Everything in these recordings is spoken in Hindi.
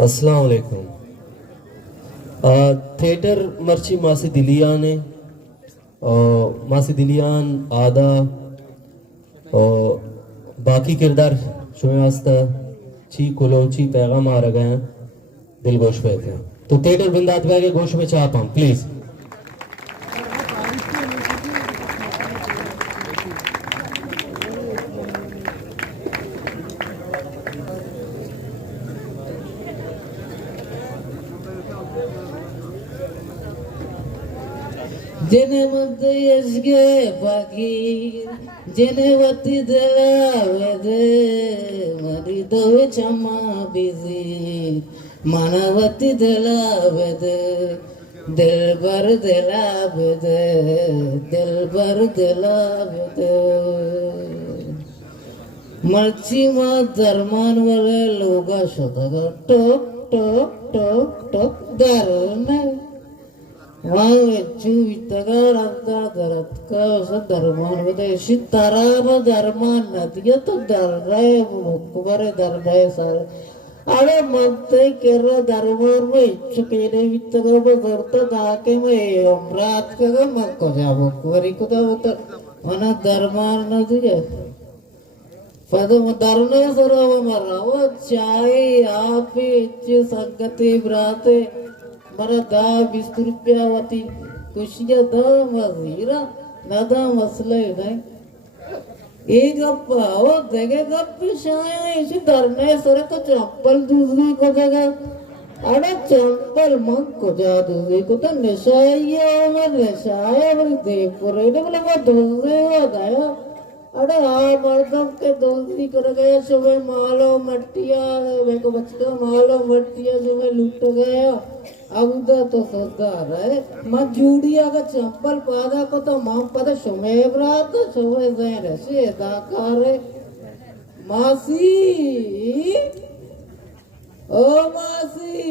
अस्सलाम वालेकुम। थिएटर मर्ची मासी दिलियान है और मासी दिलियान आदा और बाकी किरदार शुमे वास्ता ची कुलोची पैगाम आ रहे हैं दिल गोश पे थे तो थिएटर बिंदात के गोश में चाप हम please Cenevati eşge fakir, cenevati delavede, marido chama bizi, manavati delavede, dilbar delavede, dilbar delavede. Marchi ma darman wale loga shodaga, tok tok tok tok darne. Cuitagar anta darat ka sa darman bade shitara darman nadiya to darray mukbare darray sar are mante kerra darman mein chukene vittagar bazarta daake mein umrat kaga makko jabo kuri kuda utar mana darman nadiya padam darne sarava marava chai aapi ichi sangati brate मरदा 20 रुपया वती कुशिया दा वजीरा नदा मसले नहीं एक गप्पा वो देखे गप शाया इसी धरने सरे को चंपल दूसरी को देगा अरे चंपल मंग को जा दूसरी को तो निशाया मैं निशाया बड़ी देख पर इन्हें बोले वो दूसरे हो गया अरे हाँ मर्दम के दूसरी कर गया सुबह मालो मट्टिया मेरे को बचका मालो मट्टिया सुबह लुट गया अब तो सरदार है मैं जूड़िया का चंपल पादा को तो मां पता शुमेबरा तो सुबह जैन से दाकार मासी ओ मासी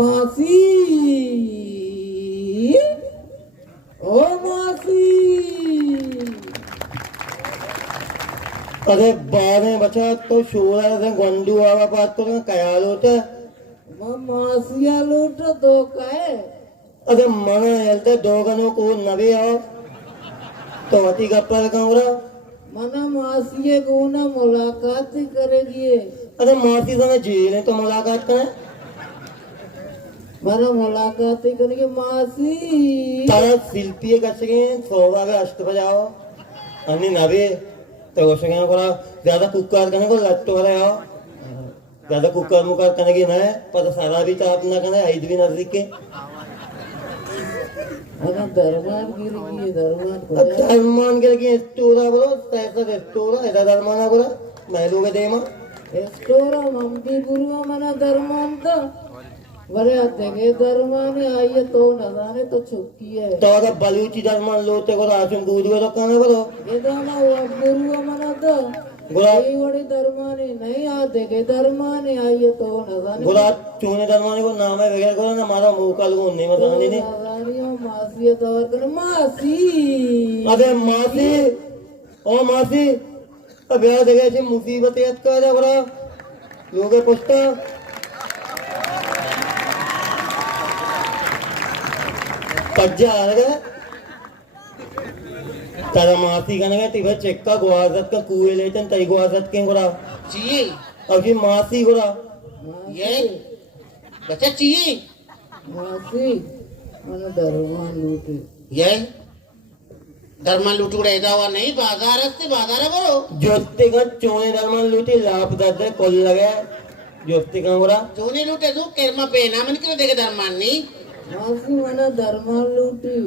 मासी ओ मासी अरे बाद में बचा तो शोर है गंडू आवा बात तो कयाल होता मासिया लूट दो काए अरे मना हेल्ते दोगनों को नबी आओ तो वती गप्पा लगा मना मासिये को ना मुलाकात ही करेगी अरे मासी संगे जेल तो मुलाकात करें मना मुलाकात ही करेगी मासी तारा शिल्पी कचगे सोवा के अष्ट बजाओ अन्नी नबी तो उसके कोला ज्यादा कुकर करने को लट्टो रहे हो ज्यादा कुकर मुकर करने की ना पता सारा भी चाप ना करना ऐद भी नजदीक के मना दरबार गिरेगी दरमान के लिए स्टोरा बोलो ऐसा स्टोरा ऐसा दरमाना बोला मैं लोग दे मां स्टोरा मम्मी गुरुआ मना दरमान था बड़े देखे दरमान आइए तो न जाने तो छुपकी है तो अगर बलूची दरमान लोटे को राशन दूध में तो कहने बोलो ये दाना वो गुरुआ मना था ये बड़ी दरमाने नहीं आ देखे दरमाने आइए तो न जाने गुलाब चूने दरमाने को नाम है वगैरह करो ना हमारा मुंह का लोग नहीं बताने नहीं मासी तो कर मासी अबे मासी ओ मासी अब यार देखे ऐसी मुसीबत याद कर जा बड़ा लोग पूछता पज्जा आ रहा है तारा मासी का ना तिबे चेक्का गुआजत का कुए लेते तई गुआजत के गोरा चाहिए अभी मासी गोरा ये बच्चा चाहिए मासी मना दरमान लूटे ये धर्मा लूटूड़े दावा नहीं बाजार है बोलो जोती का चोने दरमान लूटी लाभ दर्दे कोल लगे जोती का गोरा चोने लूटे तू केरमा पेना मन क्यों देखे धर्मान नहीं मासी मना दरमान लूटी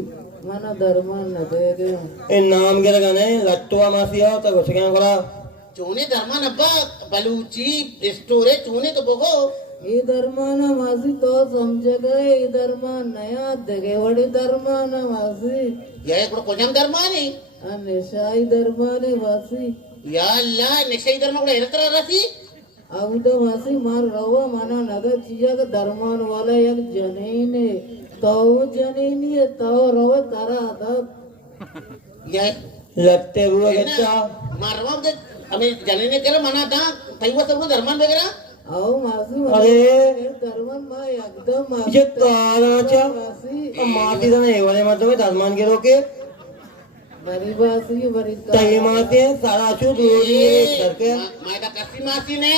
मना दरमान न देगे इन नाम के लगाने लट्टुआ मासी आओ तो कुछ क्या गोरा चोने धर्मान अब्बा बलूची स्टोरे चोने तो बोगो ये दरमान मासी तो समझ गए ये दरमान नया देगे बड़ी दरमान मासी ये कोजम धर्मान है निशाई दरमान मासी या अल्लाह निश्चय धर्म को हेरतरा रसी अब तो मासी मार रवा माना नगर चिया का दरमान वाला एक जनीन है तो जनीन है तो रवा तारा आदत ये लगते हुए बच्चा मारवा दे हमें जने ने केला मना था तई वो सब धर्मान वगैरह अहो मासी अरे धर्मन मा एकदम इसे कानाच्या मासी माती जाणं एवढे मात्र धर्मान गेलो के बरी बासी बरी तही माती सारा अशू रोजी करके मायदा कसी मासी ने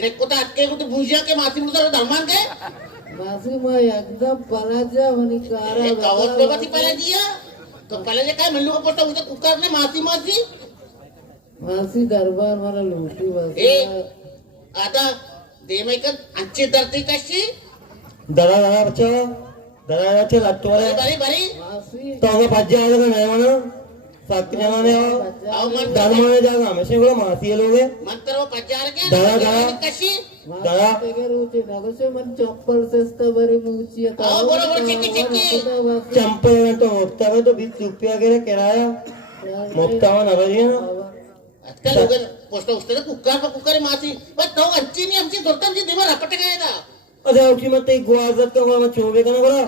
देख को अटके को भूजिया के मासी मुझे धर्मान के मासी मा एकदम पलाजा मनी कारा एक कवच पे बती पहले दिया तो पहले जे काय म्हणलो को मुझे कुकर ने मासी मासी मासी दरबार मला लूटी ए मासी आता देमे का अंचे दरती कशी दराचे लागतो रे बरी बरी मासी तो अगं भाजी आलं का नाही म्हणा सात जणांने आओ मन धर्माने जागा हमेशा को माती लोग मंत्र वो पचार के दरा दरा कशी दरा तेगे रोचे नगसे मन चप्पल सेस्ता बरी मुची आता आओ बरोबर चिक्की चिक्की चंपल तो मुफ्ता में तो 20 रुपया के किराया मुफ्ता में नगदी ना आजकाल लोग पोस्ट उसते कुकर मासी पण तो अंची नहीं आमची दोस्तांची दिवस रपटे काय ना अरे औषधी मग ते गुवाजत का मला चोबे का ना बरं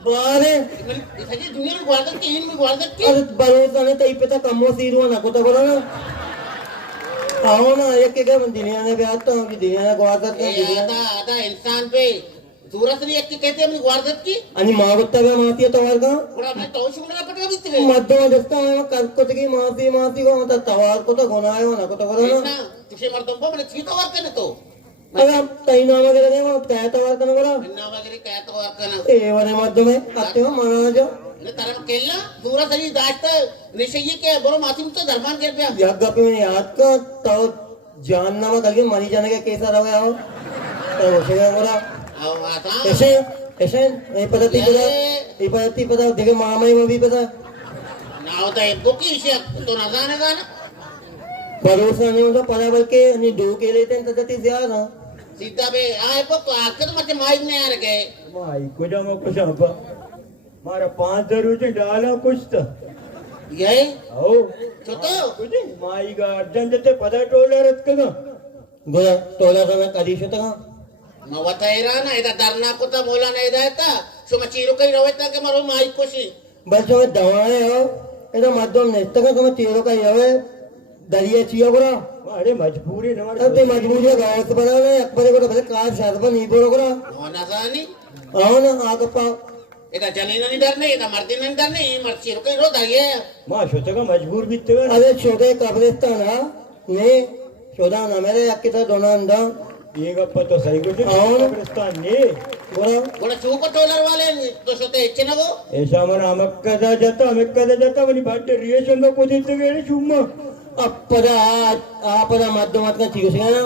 बारे इथाची दुनिया ग्वाळदत की मी ग्वाळदत की अरे बरोबर ने तई पे ता कमो सीरवा नको तो बरं ना आओ ना एक एक दुनिया ने भी आता हूं कि दुनिया ने गुवाजत का दुनिया आता आता इंसान पे सूरत नहीं एक कहते हैं ग्वाळदत की आणि मागत्ता बे माती तो वर का थोड़ा अपने तो शुमला रपटे का बितरे मध्य दस्ता में करको की माती को मत तवार को तो गोनायो नको तो बरं ना तुझे मर्दों को मैंने थी तो वर्क करने तो अरे तई नाम वगैरह देखो काय तवार का ना बरं निन्ना वगैरह काय तो वर्क करना ए वाले मध्य में आते हो मना जो ने तरम केला दूरा सरी दाश्त निशयी के बरो मासिम तो धर्मान के पे या गप में याद का तो जानना में करके मरी जाने का कैसा रहा हो तो हो गया बोला आओ आता ऐसे ऐसे ये पता देखे मामा ही वो भी पता ना होता है बुकी विषय तो ना जाने जाना भरोसा नहीं होता पता बल्कि नहीं दो के लेते हैं तो तीस यार ना सीधा बे आए पक आकर मत माइक ने आ गए माई को जाओ कुछ अब मारा 5,000 रुपये डाला कुछ तो यही आओ तो तो कुछ माई का अर्जन जते पदा टोला रत का गोला तोला का मैं कदी शोता का मवता इराना इधर दरना को तो मोला नहीं देता सो मैं चीरो कहीं रोता के मारो माइक कोशी बस जो दवाएं हो इधर मध्य में तक तो मैं तेरों का ये दरिया चिया करा अरे मजबूरी न अब ते मजबूरी गाँव से बना ना अकबर को तो पहले कार शायद पर नहीं बोलो करा होना जानी आओ ना आगे पाओ इधर जनी नहीं डर नहीं इधर मर्दी नहीं डर नहीं मर्द चीरो कहीं रोता ये मां सोचा का मजबूर बीतते हुए अरे छोटे कब्रिस्तान है ने छोटा ना मेरे अक्की तो दोनों अंधा ये गप्पा तो सही कुछ आओ ना। कब्रिस्तान ने बोलो बोला चूको टोलर वाले तो सोते इच्छे ना वो ऐसा मन अमक कदा जाता वनी बाटे रिएक्शन को देते गए चुम्मा अब आप मध्य का चीज है ना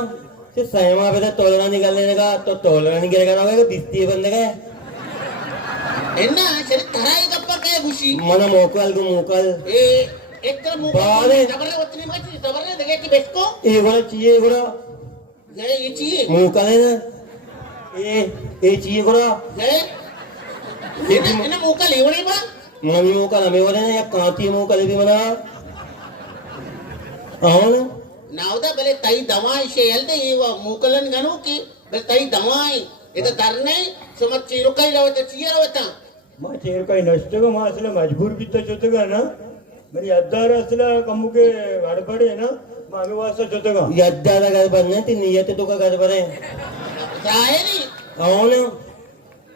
से सहमा पे तोलना निकालने का तो तोलना निकलेगा ना होगा बिस्ती बंद का है ना शरीर कराई गप्पा क्या खुशी मन मोकल को मोकल ए एक तरह मुंह बाले। जबरदस्त उतनी मत जबरदस्त देखे कि बेस्को ये वाला चाहिए वाला ये चाहिए मोकल है ना ये चाहिए वाला है इन्हें मुंह का लेवड़ी बा मम्मी मोकल हमें वाले ना या कांती मोकल भी बना आओ ना नावदा भले तई दवाई से हलते ये वो मुकलन गनो की भले तई दवाई ये तो डर नहीं सो मत चीरो कहीं रहो तो चियर होता मां चेर काही नसतं का मां असलं मजबूर बीतच होतं का ना म्हणजे अद्दार असलं कमुके गडबड आहे ना मागे वाचत होतं का यद्दाला घर बनने ती नियत तो का घर बने जाहिरी आओ ना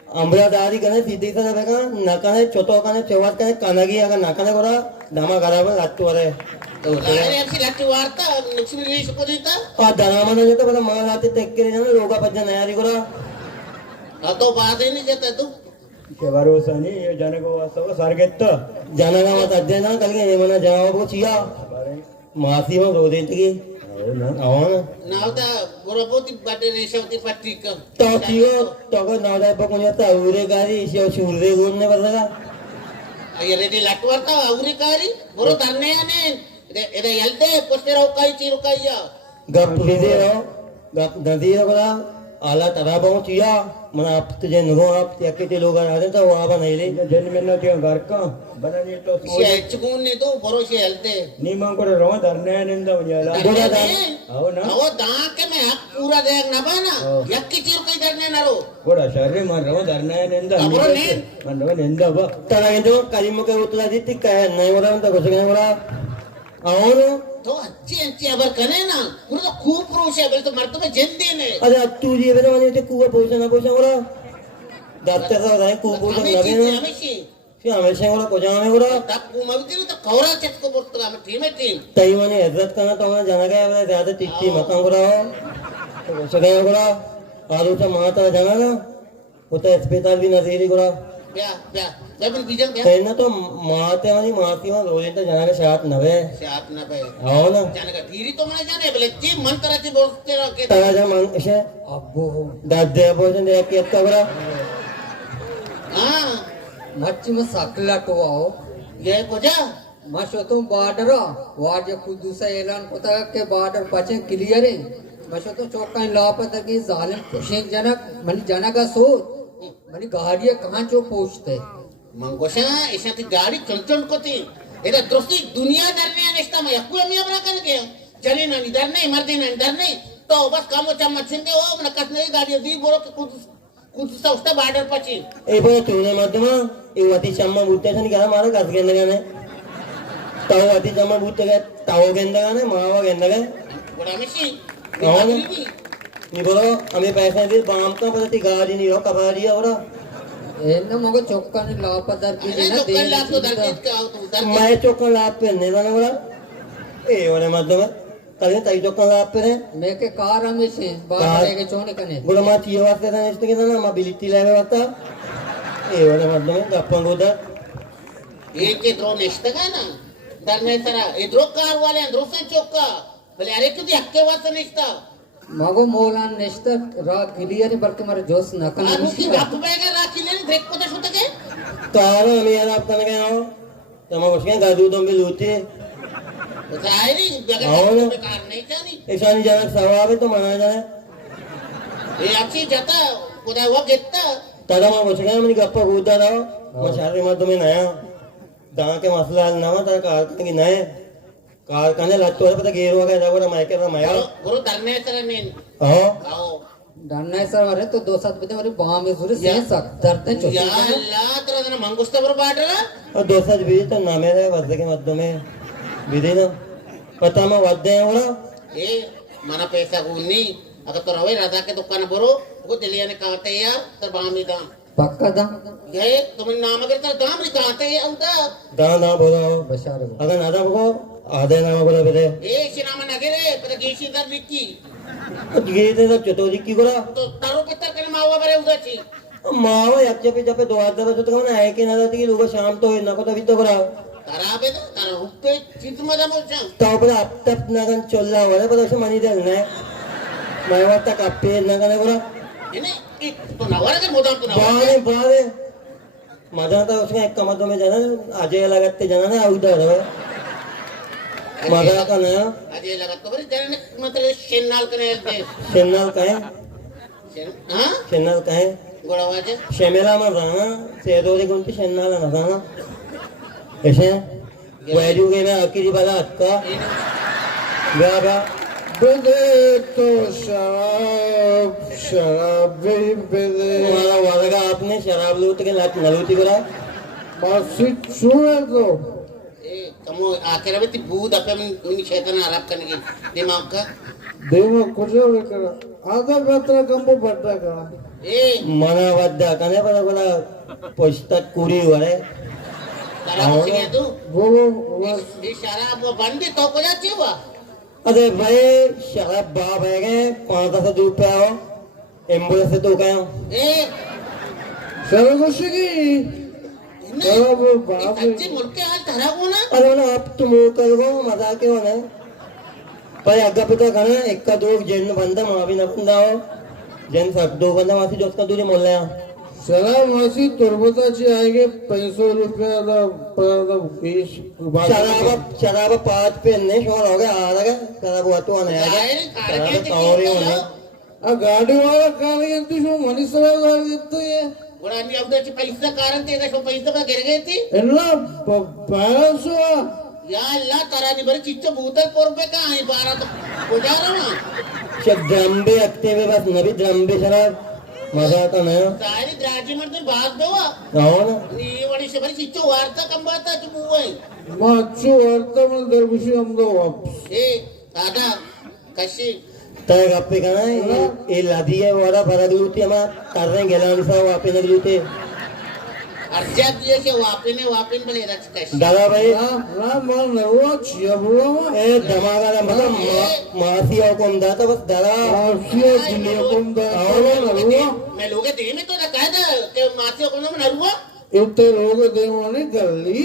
अमरादारी कने सीधी सा बेगा नकाने छोटो कने चौवात कने कानागी अगर नकाने कोरा दामा गराबर लाटतो रे तो जाहिरी ऐसी लट्टी वार्ता लक्ष्मी री सुको देता आ दरामन जेतो बड़ा मां हाथे तेक्के जाने लोगा पज्जा नयारी कोरा तो बात ही नहीं देता तू भरोसानी हे जनक वास्तव सारखेत जाना का मत अध्ययन ना कल के मना जवाब को चिया मासी में रो देती की आओ ना नावदा बरोबर बाटे रेशवती पट्टी का तो चियो तो को नादा पर कोणी आता उरे गारी शिव शुरे गुण ने बरगा ये रेडी लट्टी वार्ता अवरी कारी बरो धरने आने इधर यलते पोस्टर हो काई चीरो काई या गप विदे हो गप नदी हो बड़ा आला तरा बहु चिया मन आप तुझे नुगो आप त्याके ते लोग आ रहे तो वहां पर नहीं ले जन्मेला ते घर का बनाने तो शे चुकून ने तो बरो शे हलते नियमन को रवा धरण्यानंद म्हणजे बोला था हो ना वो दांत के में आप पूरा देख ना बाना यक्की चीर कई धरने ना रो कोडा शरीर मन रवा धरण्यानंद अबरो ने मन रवा नेंदा बा तरा के जो करीम के उतला दी ती कह नहीं हो रहा तो कुछ नहीं हो रहा అవును तो अच्छी अच्छी अबर कने ना गुरु तो खूब पुरुष है बोले तो मर तुम्हें जिंदे ने अरे तू जी बेटा मैंने ते कुआ पोषण ना पोषण करा दाते सा रहे कु पोषण हमें लगे चीज ना हमेशा फिर हमेशा करा को जाने करा तब कुमावती तो कौरा चेक को बोलते हम टीम है टीम तई मैंने इज्जत करना तो मैंने जाना गया मैंने ज्यादा टिट्टी मकान करा तो सगळे करा आज उठा माता जाना ना उठा अस्पताल भी नजरी करा क्या क्या जब बीजन क्या तेना तो माते वाली माती में रोज तो जाना के साथ नवे से आप ना पे आओ ना जाने का धीरे तो मैंने जाने बोले जी मन करा ची बोलते रहो के ताजा मन ऐसे అబ్బో दादे पोषण दे के करा हाँ మచ్చిమ సక్లటోవో ये कोजा మషోతం బార్డర్ వాడ్ కుదుస ఎలాన్ కొత్తగా के బార్డర్ పచే క్లియర్ మషోతో చోకాన్ లాపతకి జాలిం खुशी जनक मन जनक सो मनी गाड़िया कहां चो पहुंचते मंगोशा ऐसा ती गाड़ी चलचल को थी इधर दोस्ती दुनिया डरने निष्ठा में यकुए में अपना कर के चले ना डर नहीं मरते ना डर नहीं तो बस काम चम छिंदे हो अपना कतने गाड़ी दी बोलो कि कुछ सा उसका बॉर्डर पची ए बोले तूने मध्यमा ए वाती चम्मा बुट्टे से निकाला मारा कस गेंद गाने ताऊ वाती चम्मा बुट्टे के ताऊ गेंद गाने मावा गेंद गाने बड़ा मिशी हाँ। नी बोलो हमें पैसे दे बाम का पता गाड़ी नहीं हो कबाड़ी और ఎన్న మగ చొక్కాని లాపదర్కి अरे దిన तो कल आप तो डर के आओ तो डर मैं चौका लाभ पे नहीं जाने बोला ए वाले मध्यमा कल तई चौका लाभ पे మేకే కార్ అమ్మేసి బార్డర్ చోని కనే बोला माँ चीज़ वास्ते था इस तरीके से ना माँ बिलिटी लाए वास्ता ए वाले मध्यमा गप्पा गोदा एक के द्रो निष्ठा का ना डर नहीं तरा ये द्रो कार वाले हैं द्रो से चौका बोले अरे क्यों दी हक्के वास्ते निष्ठा మగ మౌలాన్ నెక్స్ట్ రా క్లియర్ బర్క మరి జోస్ నకన आलू की बाप बेगा राखी लेने ब्रेक को तो छूट के कार हमें यार आप करने गए हो तमा उसके गादू तो भी लूटे तो जाहिर बेगा हाँ ना। कार नहीं जानी ऐसा नहीं जाना सवाब है तो मना जाए ये आपसी जाता खुदा वो गेता तारा माँ पूछ गया मैंने गप्पा कूदा रहा मैं शादी मत में नया दांत के मसला हल ना हुआ तारा कार करने की नए कार करने लग तो है पता गेर हुआ क्या था मैं क्या मैं गुरु डरने तरह नहीं हाँ आओ डरना है सर अरे तो दो साथ बते मेरे बाह में जुरे से सक डरते या चोटी अल्लाह तेरा ना मंगुस्ता पर बाटला और दोस्त भी तो ना मेरे वद्दे के मध्य में विधि ना पता मैं वद्दे हैं बोला ए मना पैसा गुन्नी अगर तो रवे राजा के दुकान बरो वो दिलिया ने कहते यार तर बामी दाम पक्का दा गए तुम नाम अगर तर दाम नहीं कहते हैं उदा दाना दाना बोला बशार अगर नादा को आधे नाम बोला बेटे ए शिनामा नगरे पर गेशी दर लिखी ये तो सब चतुरी की बोला तो तारो पितर के मावा बरे उदा छी मावा याच्या पे जब दो आधा बजे तक ना है कि ना जाती कि लोग शाम तो ना को तो भी तो बोला तराबे तो तारा हुक्के चित मजा मोचा तो पर अब तक ना गन चलला वाले पर उसे मनी दे ना मैं वक्त तक पे ना गने बोला इने तो नवरा के मोदाम तो नवरा बारे बारे मजा तो उसका एक कमर में जाना अजय लगते जाना ना उधर मजा का ना अजय लगा तो बरे जाने मतलब शेनाल कने दे शेनल का है हां शेनल का है गोड़ावाजे शेमेला में रहना सेदोरी गुंती शेनल ना रहना ऐसे वैजू के में आखिरी वाला अक्का बाबा बदे तो शराब बदे तुम्हारा वाला का आपने शराब लूट के लात नलूटी करा मासी छुए तो ए कमो आखिर में ती बूद अपे मिनी शैतान आराप करने की दिमाग का देव कुछ कर आधा बेहतर कंबो बढ़ता का ए मना वद्दा कने पर बोला पोस्टर कुरी वाले तारा मुझे तू वो ये शराब वो बंदी तो को जाती हुआ अरे भाई शराब बाप है गए 5-10 रुपए आओ एम्बुलेंस से तो कहो ए सर्वशी नहीं वो बाप सच्ची मुल्क के हाल धरा को ना अरे ना अब तुम वो करो मजाक के होने पर अग्गा पिता खाना एक का दो जन बंदा माँ भी ना बंदा हो जन सब दो बंदा मासी जो उसका तुझे मोल लिया सलाम मासी तुरबताची आएगे 500 रुपये पर 20 शराब 5 पे नहीं शोर हो गया आ गया शराब हुआ तो आने आ गया शराब तौरी होने आ गाड़ी वाला काल येतो शो मनी सराव येतोय बड़ा नहीं अब तो पैसा कारण ते देखो पैसा का गिर गई थी एला बारासो या अल्लाह तारा ने बड़े चिच्चो भूतल पर पे कहां है 12 तो हो जा रहा ना ड्रम्बे रखते हुए बस नबी ड्रम्बे शराब मजा आता नाही हो. तारी द्राजी म्हणतो भाग देवा हो ना वडी शे बरी चिच्चो वार्ता कंबाता तू बुवय मागची वार्ता म्हणून दरवर्षी आमचा वापस ए दादा कशी तर गप्पे का नाही ए लादी आहे वाडा भरा गेली होती आम्हा कारणे गेला आणि वापे लागली होते अर्ध्या दिवस वापिने बले रच कशी दादा भाई मला नरवा चिबला ए धमाका मतलब मासी और कोम दाता बस दादा आशिया जिल्ह्या कोण नरवा मैं लोगे दे में तो ना कह दे के मासियो को ना नरुवा इथे लोक देवाने गल्ली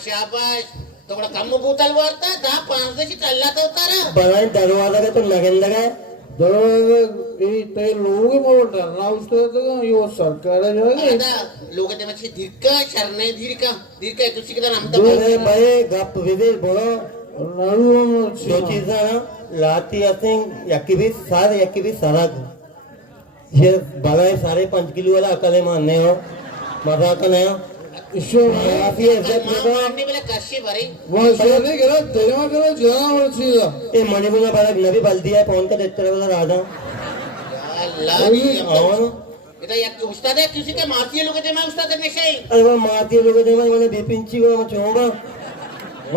शाबाश थोड़ा कम भूतल वार्ता दा 5 दिवशी चालला तो उतारा बनाए दरवाजा का तो नगेंदा काय ते लोक मला डरना उसतो यो सरकार आहे दादा लोग ते मच्छी धीरका शरणे धीरका तुझी किधर आमदा अरे भाई गप विवेक बोलो नरवा जो चीज है ना लाती असिंग यक्की भी सारा ये बनाए सारे 5 किलो वाला अकले मानने हो मजा आता नहीं हो ईश्वर माफी इज्जत देता मारने वाले कशी भरी वैसे गेला तेव्हा गेला जनावरचीला ये मणिपुर बालक नवी बल्दी है फोन का देते वाला राजा अल्लाह और इधर एक उस्ताद है किसी के मासी लोग ते मैं उस्ताद ने शे अरे वो माती लोग दे मैंने बिपिंची को मैं चोंगा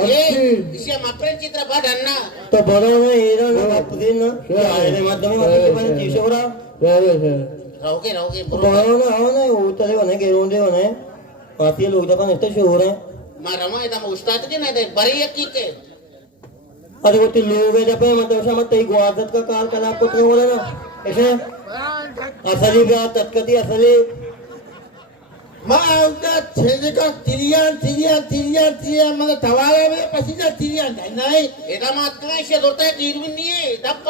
ए इसे माप्रेन चित्र बा धन्ना तो बड़ा ना हीरा ना गप दिन ना आए माध्यम में मतलब मैंने चीजों करा रहोगे तो बड़ा ना आओ ना उतरे बने गेरोंडे बने माती लोग जब इतने शोर हैं मारमा इधर उस्ताद के ना दे बड़ी एक के अरे वो तो लोग है जब मतलब ऐसा मत ही गुआदत का कार कला आपको तो बोला ना ऐसे असली ब्याह तत्कती असली मावदा छेजका तिरियान मला तवाला में पसीना तिरियान नाही इधर मात का इसे होता है गिरविन नहीं है तब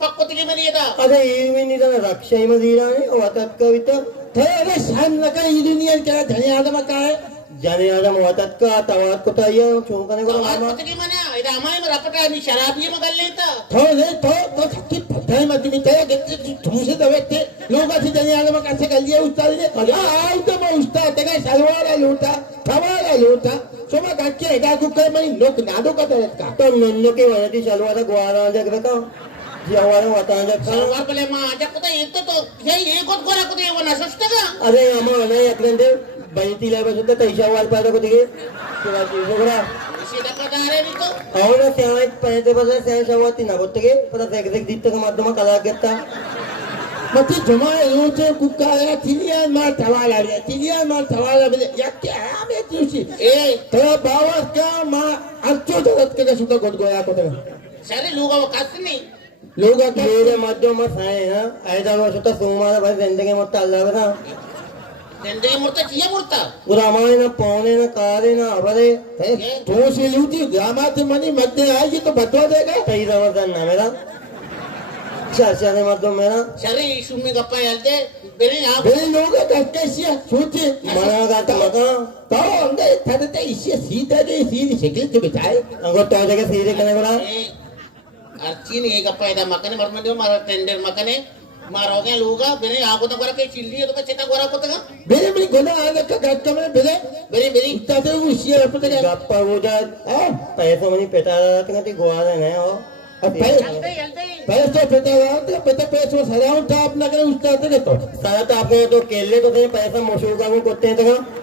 पक्को तुझे में नहीं था अरे ये भी नहीं था रक्षा ही में दीरा है और तत् कविता तेरे सान लगा ही दुनिया क्या धनी आदम का है जाने आदम वातत का तवात को ताइया चौंकने को बात मामा पता की मने इधर हमारे में रपटा नहीं शराबी में गल लेता तो थकी पठाई मत मी ते तुमसे दवेते लोग असे धनी आदम कैसे कर लिए उस्ताद ने आओ तो मैं उस्ताद ते सलवार लूटा तवाला लूटा सोमा गाके एका कुकर में लोक नादो का दरत का तो नन्नो के वजह से चलवा था गुआरा जग बेका जियावारे वाता जग का सलवार पहले मां आजा को तो एक तो ये एक और गोरा को तो ये वो ना सोचते का अरे अमा नहीं अकलेंदे बैठी ले बस तो तैशा वाल पादा को दिखे क्या चीज होगा इसे दा पता है नहीं तो और ना सेवा पैसे बस सेवा शवाती ना बोलते के पता देख दीप्त का माध्यम कला गेता मती जमा योचे कुकाया तिरियान मार तवाला बले याके आमे तुसी ए तो बावस का मा अर्चो दरत के सुद्धा गोडगोया को सारे लोग वो कास्ट नहीं लोग मेरे माध्यम में साए ना ऐसा वो सुता सोमारा भाई जिंदगी में अल्लाह बना जिंदगी मुर्ता चाहिए मुर्ता पूरा हमारे ना पौने ना कारे ना अबरे तो से लूटी ग्रामात मनी मध्य आएगी तो बतवा देगा सही रमजान ना मेरा शाने माध्यम मेरा सारे इशू में गप्पा यालते मेरे यहाँ बे लोग कैसे सोचे मना का तमका तो अंदर थरते इसे सीधा दे सीधी शक्ल के बिताए अंगो तो जगह सीधे करने वाला अर्चीन ये गप्पा इधर मकाने मरना दो मारा टेंडर मकाने मारोगे लोगा मेरे आगो तो गोरा के चिल्ली है तो मैं चेता गोरा को तक बेरे मेरी गोना आने का गाता में बेरे मेरी इतना तो उसी है अपने का गप्पा हो जा पैसा मनी पेटा रहा था कि गोवा नहीं हो अब पैसे पेटा पैसे सराउंड था अपना के उस्ताद ने तो सारा तो आपने तो केले तो पैसा मोशोगा को करते हैं तो